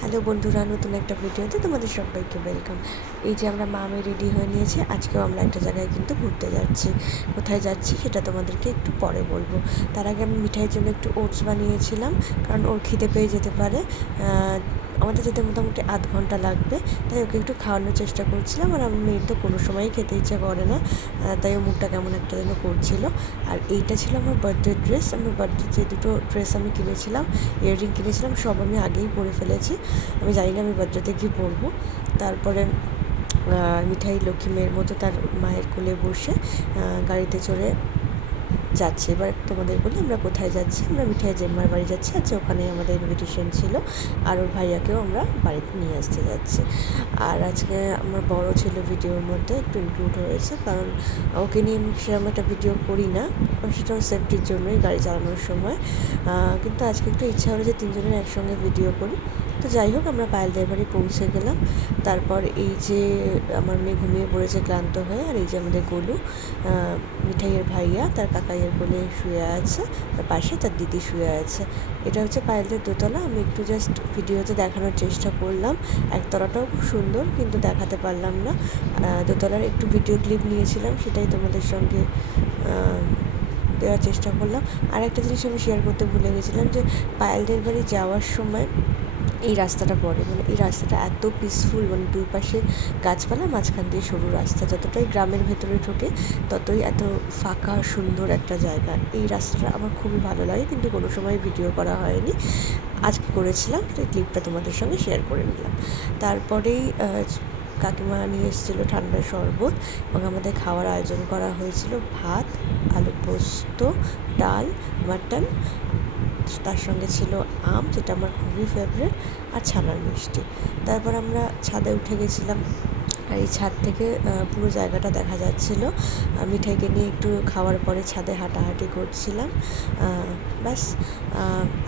Hello বন্ধুরা, নতুন একটা ভিডিওতে তোমাদের সবাইকে ওয়েলকাম। এই যে আমরা মা মেয়ে রেডি হয়ে নিয়েছি, আজকেও আমরা একটা জায়গায় কিন্তু ঘুরতে যাচ্ছি। কোথায় যাচ্ছি সেটা তোমাদেরকে একটু পরে বলবো। তার আগে আমি মিঠাইয়ের জন্য একটু ওটস বানিয়েছিলাম, কারণ ওর খিদে পেয়ে যেতে পারে। আমাদের যেতে মোটামুটি আধ ঘন্টা লাগবে, তাই ওকে একটু খাওয়ানোর চেষ্টা করছিলাম। আর আমার মেয়ের তো কোনো সময়ই খেতে ইচ্ছা করে না, তাই ও মুখটা কেমন একটা যেন করছিল। আর এইটা ছিল আমার বার্থডে ড্রেস। আমার বার্থডে যে দুটো ড্রেস আমি কিনেছিলাম, ইয়াররিং কিনেছিলাম, সব আমি আগেই পরে ফেলেছি। আমি জানি না আমি বার্থডেতে কী পরবো। তারপরে মিঠাই লক্ষ্মী মেয়ের মতো তার মায়ের কোলে বসে গাড়িতে চড়ে যাচ্ছি। এবার তোমাদের বলি আমরা কোথায় যাচ্ছি। আমরা মিঠাই জেম্মার বাড়ি যাচ্ছি। আজকে ওখানেই আমাদের ইনভিটেশন ছিল, আর ওর ভাইয়াকেও আমরা বাড়িতে নিয়ে আসতে যাচ্ছি। আর আজকে আমার বড় ছিল ভিডিওর মধ্যে একটু ইনক্লুড হয়েছে, কারণ ওকে নিয়ে আমি সেরকম একটা ভিডিও করি না, সেটাও সেফটির জন্যই গাড়ি চালানোর সময়। কিন্তু আজকে একটু ইচ্ছা হলো যে তিনজনের একসঙ্গে ভিডিও করি। তো যাই হোক, আমরা পায়েলদের বাড়ি পৌঁছে গেলাম। তারপর এই যে আমার মেয়ে ঘুমিয়ে পড়েছে ক্লান্ত হয়ে, আর এই যে আমাদের গোলু মিঠাইয়ের ভাইয়া তার কাকাইয়ের কোলে শুয়ে আছে, তার পাশে তার দিদি শুয়ে আছে। এটা হচ্ছে পায়েলদের দোতলা। আমি একটু জাস্ট ভিডিওতে দেখানোর চেষ্টা করলাম। একতলাটাও খুব সুন্দর, কিন্তু দেখাতে পারলাম না। দোতলার একটু ভিডিও ক্লিপ নিয়েছিলাম, সেটাই তোমাদের সঙ্গে দেওয়ার চেষ্টা করলাম। আর একটা জিনিস আমি শেয়ার করতে ভুলে গেছিলাম, যে পায়েলদের বাড়ি যাওয়ার সময় এই রাস্তাটা পড়ে, মানে এই রাস্তাটা এত পিসফুল, মানে দুই পাশে গাছপালা, মাঝখান দিয়ে সরু রাস্তা। যতটাই গ্রামের ভেতরে ঢোকে ততই এত ফাঁকা সুন্দর একটা জায়গা। এই রাস্তাটা আমার খুবই ভালো লাগে, কিন্তু কোনো সময় ভিডিও করা হয়নি। আজকে করেছিলাম, সেই ক্লিপটা তোমাদের সঙ্গে শেয়ার করে নিলাম। তারপরেই কাকিমা নিয়ে এসেছিলো ঠান্ডা শরবত, এবং আমাদের খাওয়ার আয়োজন করা হয়েছিল ভাত, আলু পোস্ত, ডাল, মাটন, তার সঙ্গে ছিল আম, যেটা আমার খুবই ফেভারিট, আর ছানার মিষ্টি। তারপর আমরা ছাদে উঠে গেছিলাম, আর এই ছাদ থেকে পুরো জায়গাটা দেখা যাচ্ছিল। মিঠাইকে নিয়ে একটু খাওয়ার পরে ছাদে হাঁটাহাঁটি করছিলাম। ব্যাস,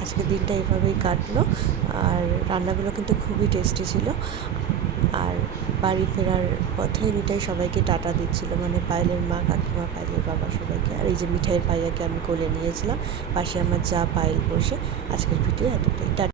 আজকের দিনটা এভাবেই কাটলো। আর রান্নাগুলো কিন্তু খুবই টেস্টি ছিল। আর বাড়ি ফেরার পথে মিঠাই সবাইকে টাটা দিচ্ছিল, মানে পায়েলের মা, কাকিমা, পায়েলের বাবা, সবাইকে। আর এই যে মিঠাইয়ের ভাইয়াকে আমি কোলে নিয়েছিলাম, পাশে আমার যা পায়েল বসে। আজকের ভিডিও এতটাই।